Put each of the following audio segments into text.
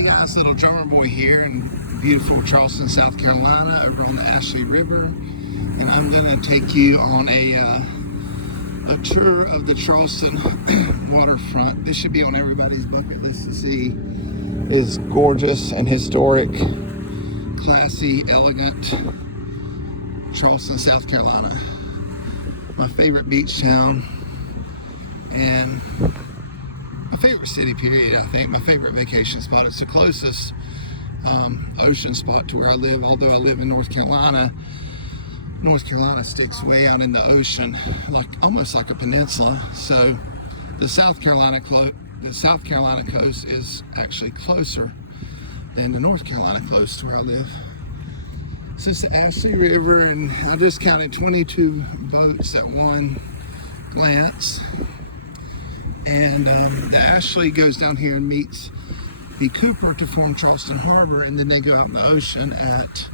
Hey guys, little drummer boy here in beautiful Charleston, South Carolina, over on the Ashley River, and I'm going to take you on a tour of the Charleston waterfront. This should be on everybody's bucket list to see. It's gorgeous and historic, classy, elegant Charleston, South Carolina. My favorite beach town and my favorite city, period. I think my favorite vacation spot. It's the closest ocean spot to where I live. Although I live in North Carolina, North Carolina sticks way out in the ocean, like almost like a peninsula. So the South Carolina coast is actually closer than the North Carolina coast where I live. So it's the Ashley River, and I just counted 22 boats at one glance. And the Ashley goes down here and meets the Cooper to form Charleston Harbor, and then they go out in the ocean at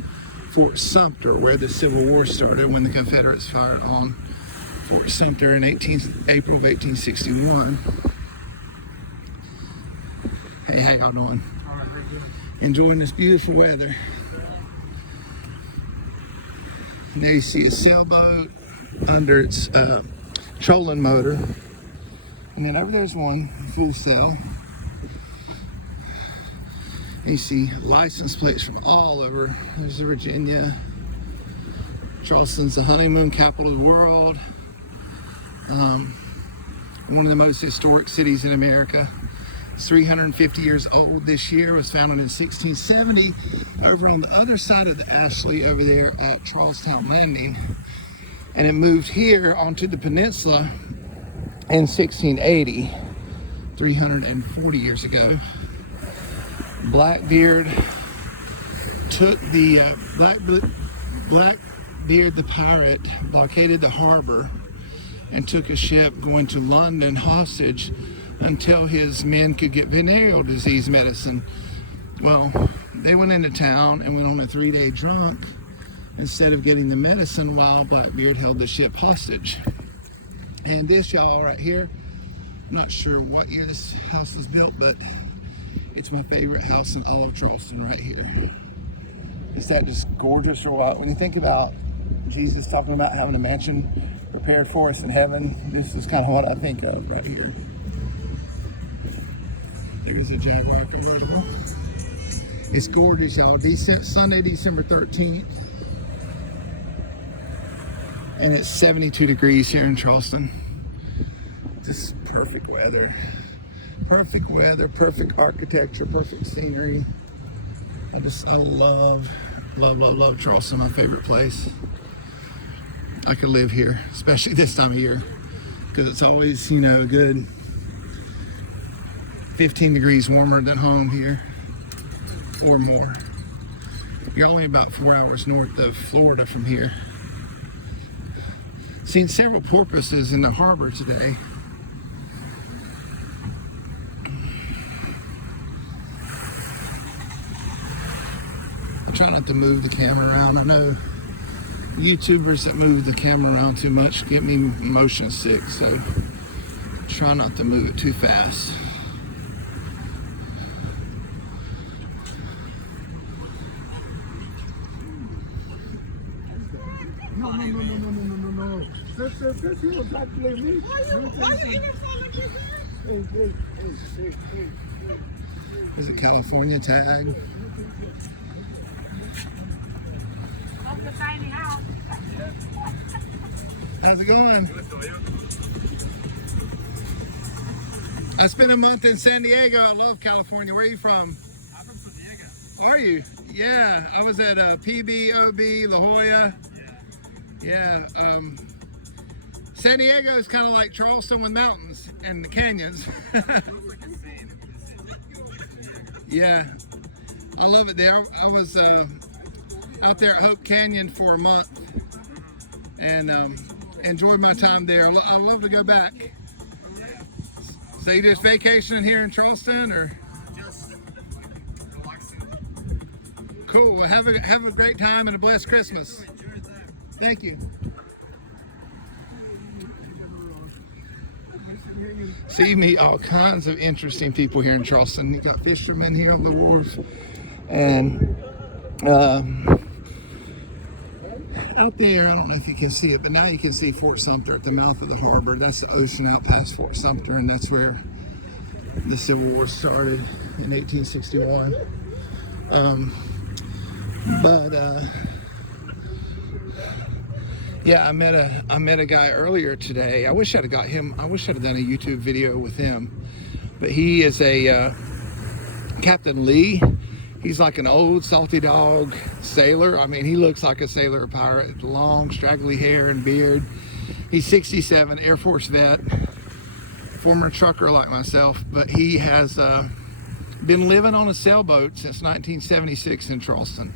Fort Sumter, where the Civil War started when the Confederates fired on Fort Sumter in April of 1861. Hey, how y'all doing? Enjoying this beautiful weather. And there you see a sailboat under its trolling motor. And then over there's one full sail. You see license plates from all over. There's Virginia. Charleston's the honeymoon capital of the world. One of the most historic cities in America. It's 350 years old this year. It was founded in 1670 over on the other side of the Ashley over there at Charlestown Landing. And it moved here onto the peninsula in 1680, 340 years ago. Blackbeard took the Blackbeard the pirate blockaded the harbor and took a ship going to London hostage until his men could get venereal disease medicine. Well, they went into town and went on a 3-day drunk instead of getting the medicine while Blackbeard held the ship hostage. And this, y'all, right here, I'm not sure what year this house was built, but it's my favorite house in all of Charleston right here. Is that just gorgeous or what? When you think about Jesus talking about having a mansion prepared for us in heaven, this is kind of what I think of right here. There's a Jaguar convertible. It's gorgeous, y'all. Sunday, December 13th. And it's 72 degrees here in Charleston. Just perfect weather. Perfect weather, perfect architecture, perfect scenery. I love Charleston, my favorite place. I could live here, especially this time of year, because it's always, a good 15 degrees warmer than home here, or more. You're only about 4 hours north of Florida from here. Seen several porpoises in the harbor today. I try not to move the camera around. I know YouTubers that move the camera around too much get me motion sick, so try not to move it too fast. No. Is it California tag? How's it going? I spent a month in San Diego. I love California. Where are you from? I'm from San Diego. Are you? Yeah, I was at PB, OB, La Jolla. Yeah. San Diego is kind of like Charleston with mountains and the canyons. Yeah, I love it there. I was out there at Hope Canyon for a month and enjoyed my time there. I love to go back. So you just vacationing here in Charleston, or? Just relaxing. Cool. Well, have a great time and a blessed Christmas. Thank you. So you meet all kinds of interesting people here in Charleston. You got fishermen here on the wharf, and out there, I don't know if you can see it, but now you can see Fort Sumter at the mouth of the harbor. That's the ocean out past Fort Sumter, and that's where the Civil War started in 1861. Yeah, I met a guy earlier today. I wish I'd have got him. I wish I'd have done a YouTube video with him. But he is a Captain Lee. He's like an old salty dog sailor. I mean, he looks like a sailor or pirate. Long, straggly hair and beard. He's 67, Air Force vet, former trucker like myself. But he has been living on a sailboat since 1976 in Charleston.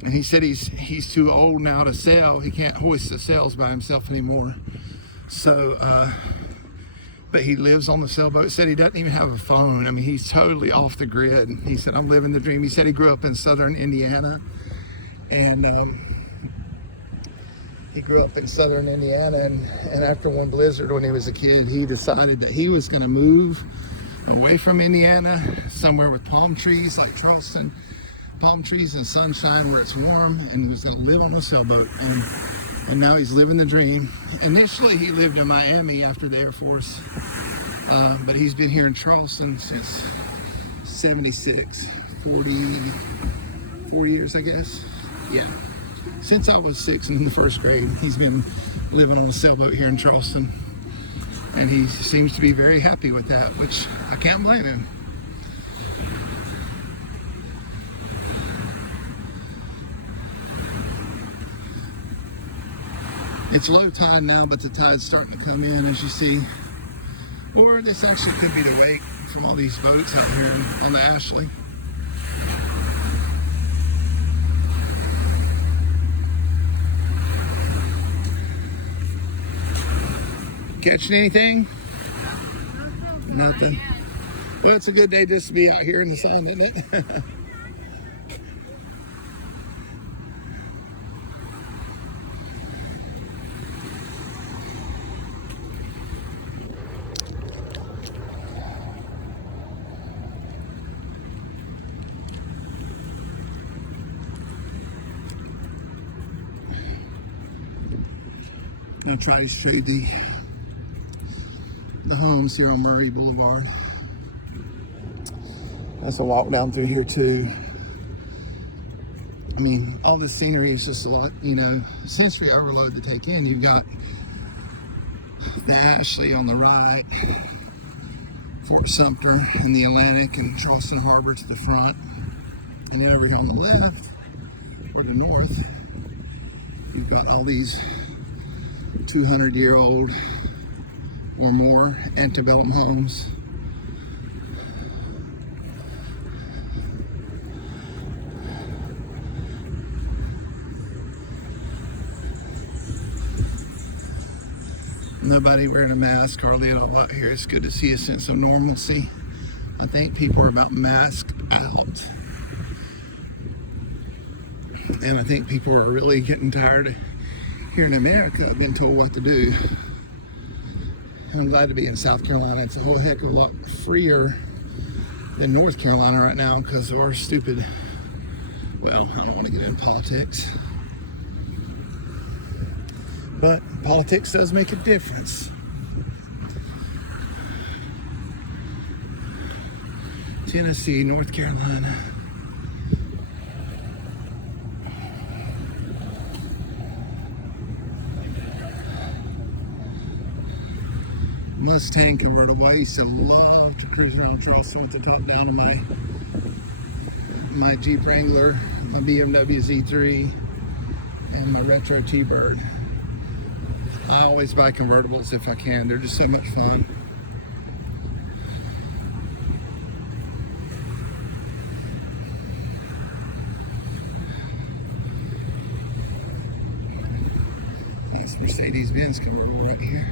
And he said he's too old now to sail. He can't hoist the sails by himself anymore. So, but he lives on the sailboat. Said he doesn't even have a phone. I mean, he's totally off the grid. He said, I'm living the dream. He said he grew up in southern Indiana. And and after one blizzard when he was a kid, he decided that he was going to move away from Indiana, somewhere with palm trees like Charleston. Palm trees and sunshine where it's warm, and he was going to live on a sailboat, and now he's living the dream. Initially he lived in Miami after the Air Force, but he's been here in Charleston since 76, 4 years I guess. Yeah, since I was 6 in the first grade he's been living on a sailboat here in Charleston, and he seems to be very happy with that, which I can't blame him. It's low tide now, but the tide's starting to come in, as you see. Or this actually could be the wake from all these boats out here on the Ashley. Catching anything? Nothing. Well, it's a good day just to be out here in the sun, isn't it? I'll try to show you the homes here on Murray Boulevard. That's a walk down through here too. I mean, all this scenery is just a lot, you know, sensory overload to take in. You've got the Ashley on the right, Fort Sumter and the Atlantic and Charleston Harbor to the front. And then over here on the left, or the north, you've got all these 200-year-old or more antebellum homes. Nobody wearing a mask hardly at all out here. It's good to see a sense of normalcy. I think people are about masked out. And I think people are really getting tired. Here in America, I've been told what to do. I'm glad to be in South Carolina. It's a whole heck of a lot freer than North Carolina right now because of our stupid, well, I don't want to get into politics. But politics does make a difference. Tennessee, North Carolina. Mustang convertible. I used to love to cruise around Charleston with the top down on my Jeep Wrangler, my BMW Z3, and my retro T-Bird. I always buy convertibles if I can. They're just so much fun. It's Mercedes-Benz convertible right here.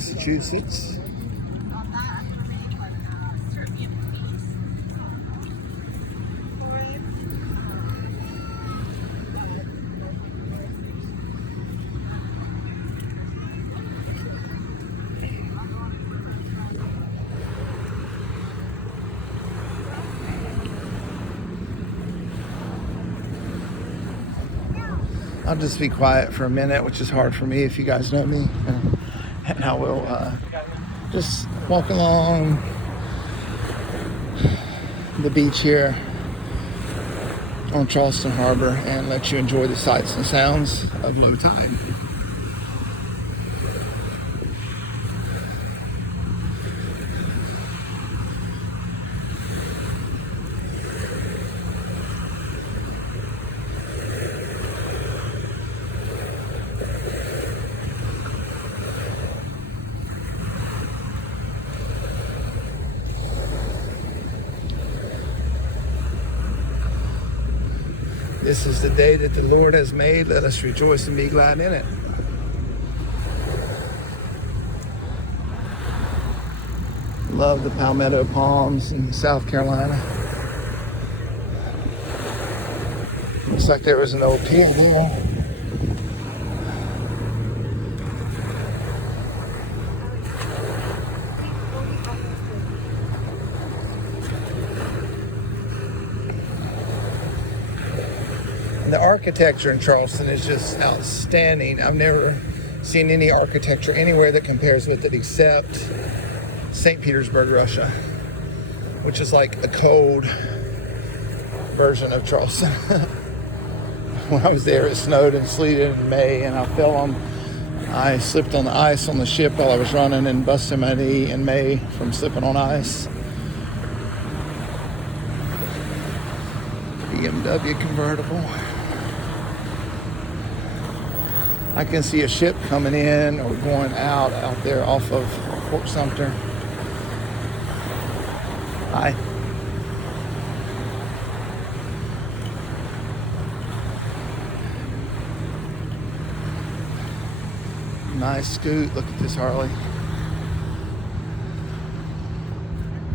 Massachusetts. I'll just be quiet for a minute, which is hard for me if you guys know me. And I will just walk along the beach here on Charleston Harbor and let you enjoy the sights and sounds of low tide. This is the day that the Lord has made. Let us rejoice and be glad in it. Love the palmetto palms in South Carolina. Looks like there was an old pig here. The architecture in Charleston is just outstanding. I've never seen any architecture anywhere that compares with it except St. Petersburg, Russia, which is like a cold version of Charleston. When I was there, it snowed and sleeted in May, and I slipped on the ice on the ship while I was running and busted my knee in May from slipping on ice. BMW convertible. I can see a ship coming in or going out there off of Fort Sumter. Hi. Nice scoot. Look at this Harley.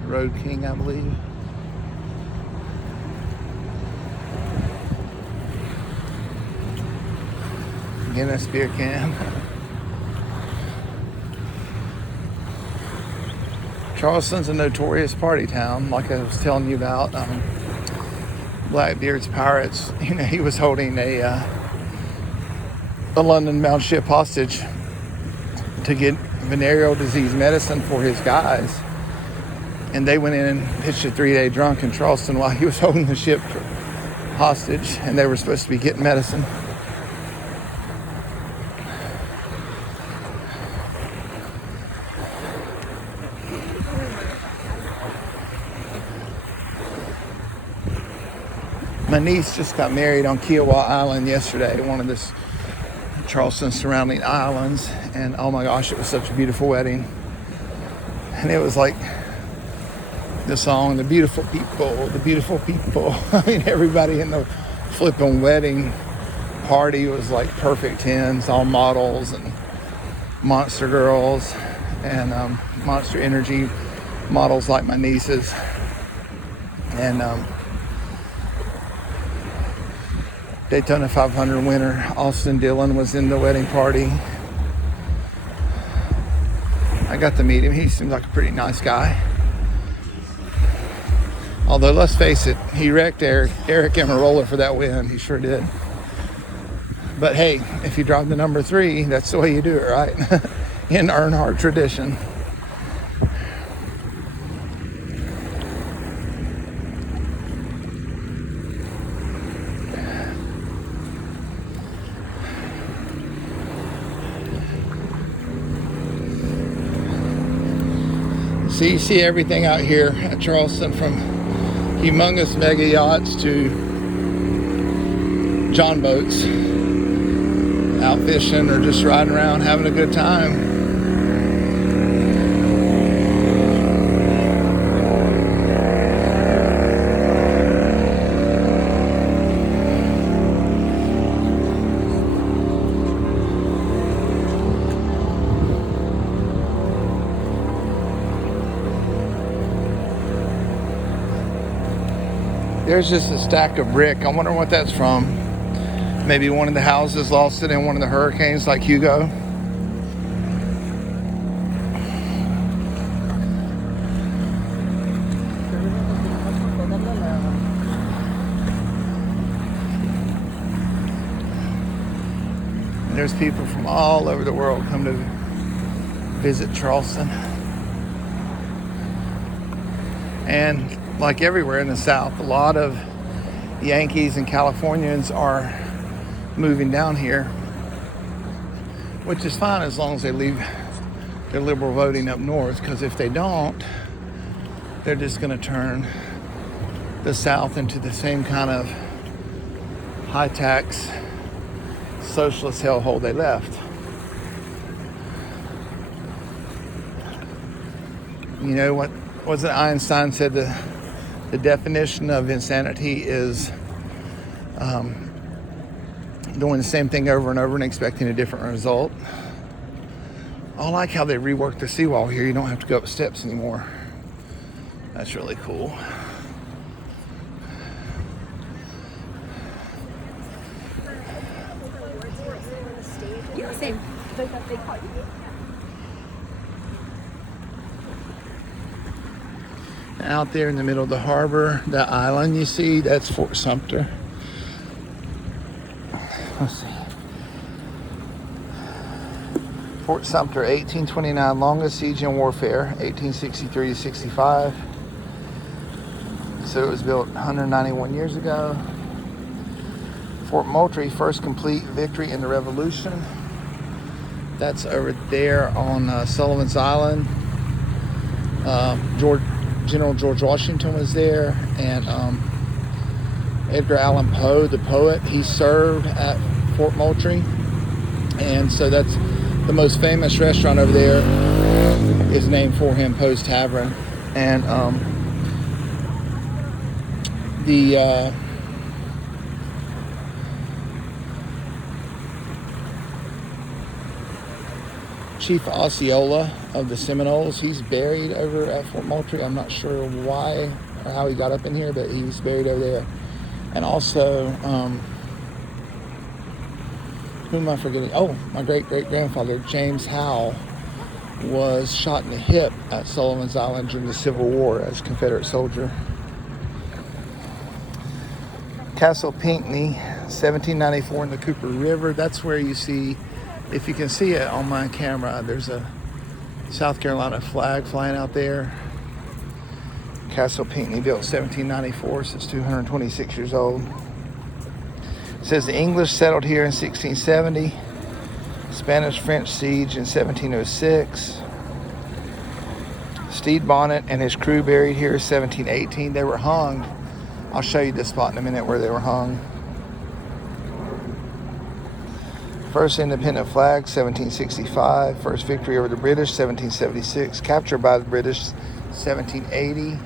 Road King, I believe. Guinness beer can. Charleston's a notorious party town, like I was telling you about. Blackbeard's Pirates. You know, he was holding a London-bound ship hostage to get venereal disease medicine for his guys, and they went in and pitched a 3-day drunk in Charleston while he was holding the ship hostage, and they were supposed to be getting medicine. My niece just got married on Seawall Island yesterday, one of the Charleston surrounding islands, and oh my gosh, it was such a beautiful wedding. And it was like the song, the beautiful people, the beautiful people. I mean, everybody in the flipping wedding party was like perfect 10s, all models and monster girls and Monster Energy models like my nieces. And Daytona 500 winner Austin Dillon was in the wedding party. I got to meet him. He seems like a pretty nice guy. Although, let's face it, he wrecked Eric Emarola for that win. He sure did. But hey, if you drive the number 3, that's the way you do it, right? In Earnhardt tradition. So you see everything out here at Charleston, from humongous mega yachts to John boats, out fishing or just riding around having a good time. There's just a stack of brick. I wonder what that's from. Maybe one of the houses lost it in one of the hurricanes like Hugo. And there's people from all over the world come to visit Charleston. And like everywhere in the South, a lot of Yankees and Californians are moving down here, which is fine as long as they leave their liberal voting up north, because if they don't, they're just going to turn the South into the same kind of high tax socialist hellhole they left. You know what was it Einstein said, the definition of insanity is doing the same thing over and over and expecting a different result. I like how they reworked the seawall here. You don't have to go up steps anymore. That's really cool. Same. Out there in the middle of the harbor, that island you see, that's Fort Sumter. Let's see. Fort Sumter, 1829, longest siege in warfare, 1863 to 65. So it was built 191 years ago. Fort Moultrie, first complete victory in the Revolution. That's over there on Sullivan's Island. General George Washington was there, and Edgar Allan Poe, the poet, he served at Fort Moultrie. And so that's the most famous restaurant over there is named for him, Poe's Tavern. And the Chief Osceola of the Seminoles, he's buried over at Fort Moultrie. I'm not sure why or how he got up in here, but he was buried over there. And also, who am I forgetting? Oh, my great-great-grandfather, James Howell, was shot in the hip at Sullivan's Island during the Civil War as a Confederate soldier. Castle Pinckney, 1794 in the Cooper River. That's where you see, if you can see it on my camera, there's a South Carolina flag flying out there. Castle Pinckney, built 1794, so it's 226 years old. It says the English settled here in 1670. Spanish-French siege in 1706. Stede Bonnet and his crew buried here in 1718. They were hung. I'll show you this spot in a minute where they were hung. First independent flag, 1765. First victory over the British, 1776. Captured by the British, 1780.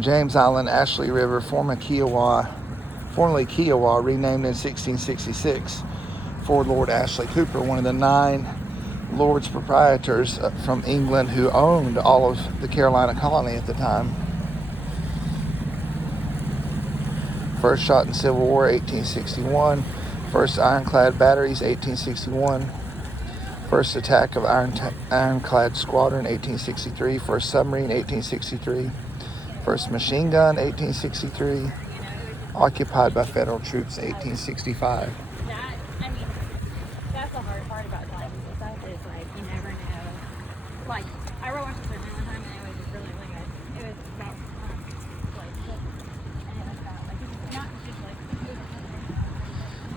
James Island, Ashley River, formerly Kiowa, renamed in 1666 for Lord Ashley Cooper, one of the 9 Lords proprietors from England who owned all of the Carolina colony at the time. First shot in Civil War, 1861. First ironclad batteries, 1861. First attack of ironclad squadron, 1863. First submarine, 1863. First machine gun, 1863. Occupied by federal troops, 1865. That's the hard part about driving this stuff is like you never know. Like I wrote one for surgery one time and it was really really good. It was about like and it was about like not just like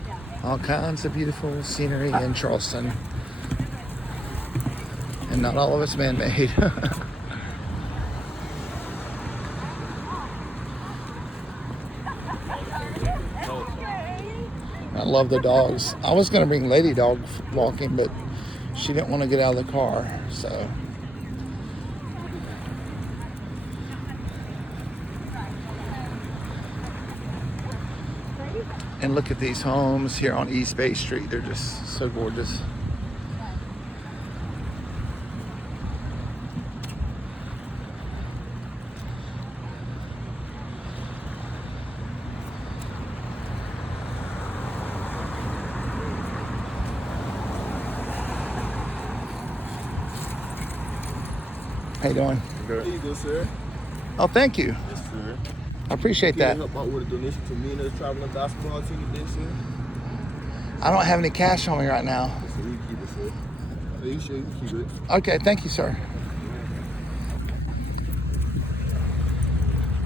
yeah. All kinds of beautiful scenery in Charleston, and not all of it's man-made. I love the dogs. I was going to bring Lady Dog walking, but she didn't want to get out of the car, so. And look at these homes here on East Bay Street. They're just so gorgeous. How you doing? There you go, sir. Oh, thank you. Yes, sir. I appreciate Can you that. help out with a donation to me and the traveling basketball team today, sir? I don't have any cash on me right now. Yes, sir. You keep it, sir. Are you sure you can keep it? Okay, thank you, sir.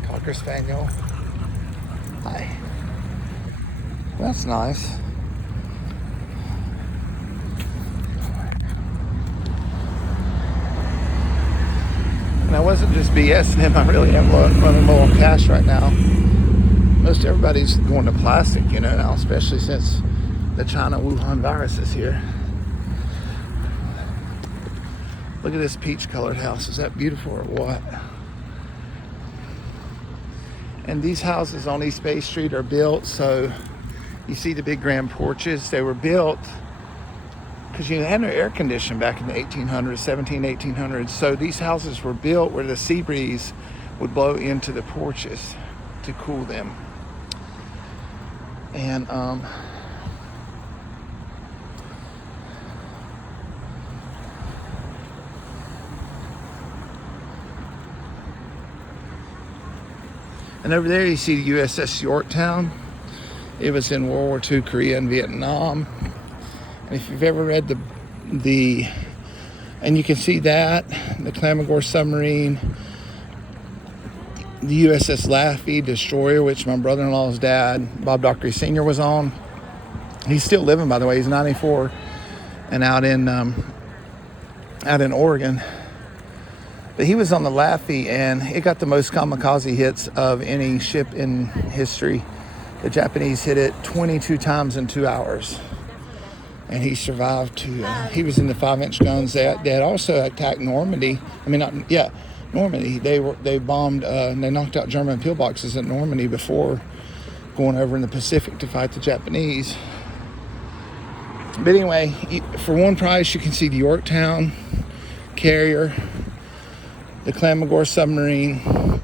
Cocker Spaniel. Hi. That's nice. And I wasn't just BSing him. I really am running low on cash right now. Most everybody's going to plastic, you know, now, especially since the China Wuhan virus is here. Look at this peach-colored house. Is that beautiful or what? And these houses on East Bay Street are built so you see the big grand porches. They were built because you had no air conditioning back in the 1800s, 1800s. So these houses were built where the sea breeze would blow into the porches to cool them. And over there you see the USS Yorktown. It was in World War II, Korea, and Vietnam. And if you've ever read and you can see that, the Clamagore submarine, the USS Laffey destroyer, which my brother-in-law's dad, Bob Dockery Sr., was on. He's still living, by the way. He's 94 and out in Oregon. But he was on the Laffey, and it got the most kamikaze hits of any ship in history. The Japanese hit it 22 times in 2 hours. And he survived to, he was in the 5-inch guns. They had also attacked Normandy. Normandy. They bombed, they knocked out German pillboxes at Normandy before going over in the Pacific to fight the Japanese. But anyway, for one price, you can see the Yorktown carrier, the Clamagore submarine,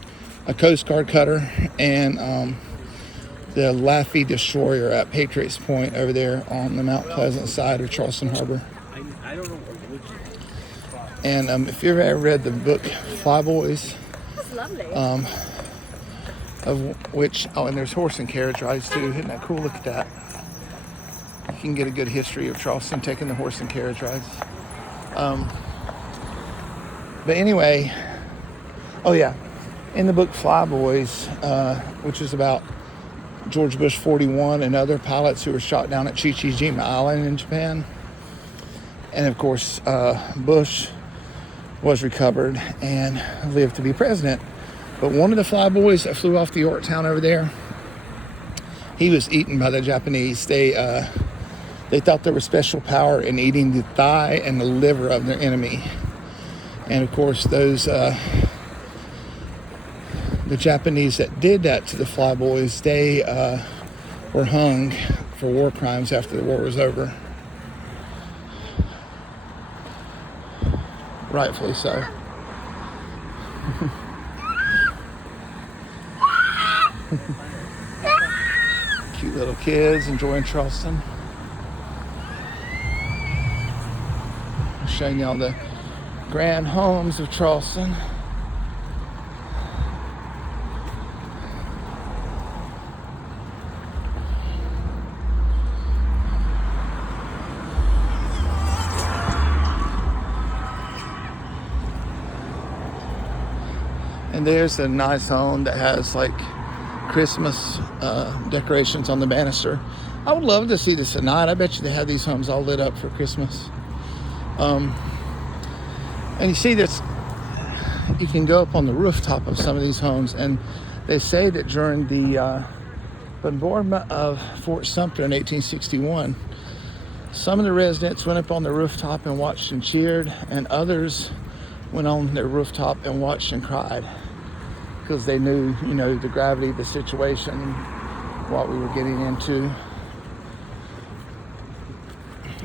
a Coast Guard cutter, and the Laffey destroyer at Patriots Point over there on the Mount Pleasant side of Charleston Harbor. I don't know. And if you ever read the book Flyboys, That's lovely. of which, and there's horse and carriage rides too. Isn't that cool? Look at that. You can get a good history of Charleston taking the horse and carriage rides. But anyway, in the book Flyboys, which is about George Bush 41 and other pilots who were shot down at Chichijima Island in Japan. And of course, Bush was recovered and lived to be president. But one of the flyboys that flew off the Yorktown over there, he was eaten by the Japanese. They thought there was special power in eating the thigh and the liver of their enemy. And of course, the Japanese that did that to the flyboys, they were hung for war crimes after the war was over. Rightfully so. Cute little kids enjoying Charleston. I'm showing y'all the grand homes of Charleston. And there's a nice home that has like Christmas decorations on the banister. I would love to see this at night. I bet you they have these homes all lit up for Christmas. And you see this, you can go up on the rooftop of some of these homes, and they say that during the bombardment of Fort Sumter in 1861, some of the residents went up on the rooftop and watched and cheered, and others went on their rooftop and watched and cried because they knew, the gravity of the situation, what we were getting into.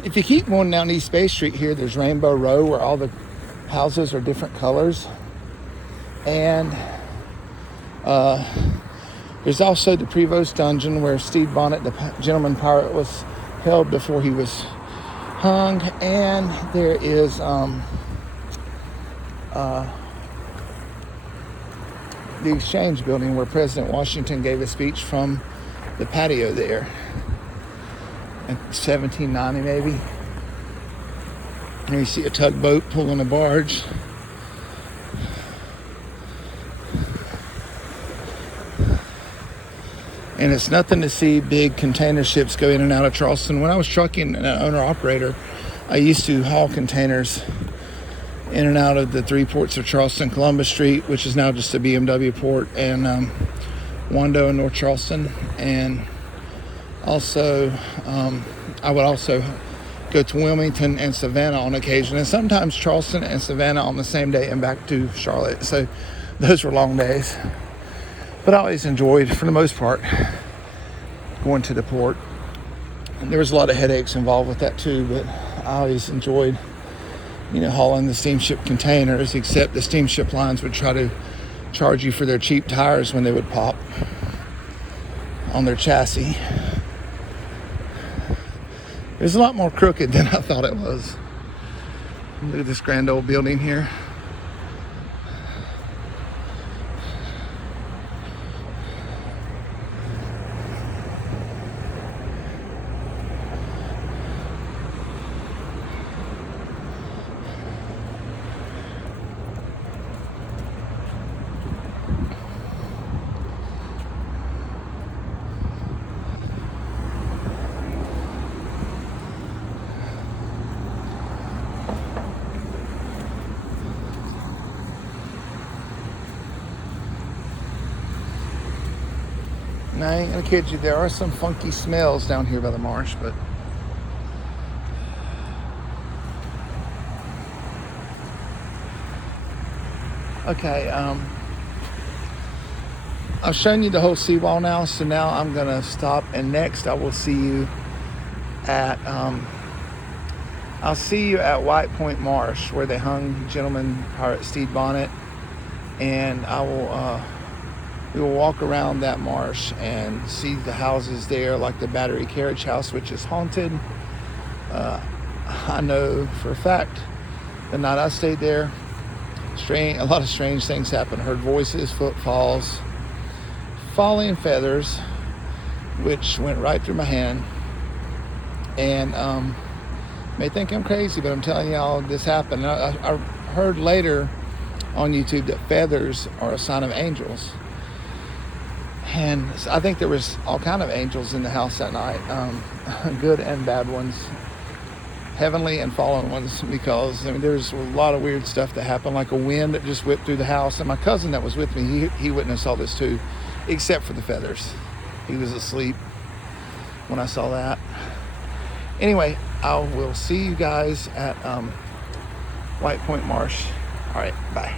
If you keep going down East Bay Street here, there's Rainbow Row where all the houses are different colors. And there's also the Prevost Dungeon where Steve Bonnet, the gentleman pirate, was held before he was hung. And there is the Exchange building where President Washington gave a speech from the patio there in 1790 maybe. And you see a tugboat pulling a barge. And it's nothing to see big container ships go in and out of Charleston. When I was trucking and an owner-operator, I used to haul containers in and out of the three ports of Charleston, Columbus Street, which is now just a BMW port, and Wando in North Charleston. And also, I would also go to Wilmington and Savannah on occasion, and sometimes Charleston and Savannah on the same day and back to Charlotte. So those were long days. But I always enjoyed, for the most part, going to the port. And there was a lot of headaches involved with that too, but I always enjoyed, hauling the steamship containers, except the steamship lines would try to charge you for their cheap tires when they would pop on their chassis. It was a lot more crooked than I thought it was. Look at this grand old building here. And I ain't gonna kid you, there are some funky smells down here by the marsh, but okay, I've shown you the whole seawall now, so now I'm gonna stop, and next I will see you at I'll see you at White Point Marsh, where they hung Gentleman Pirate Stede Bonnet, and we will walk around that marsh and see the houses there, like the Battery Carriage House, which is haunted. I know for a fact the night I stayed there, a lot of strange things happened. Heard voices, footfalls, falling feathers, which went right through my hand. And may think I'm crazy, but I'm telling y'all this happened. I heard later on YouTube that feathers are a sign of angels. And I think there was all kind of angels in the house that night, good and bad ones, heavenly and fallen ones, because there's a lot of weird stuff that happened, like a wind that just whipped through the house. And my cousin that was with me, he witnessed all this too, except for the feathers. He was asleep when I saw that. Anyway, I will see you guys at White Point Marsh. All right, bye.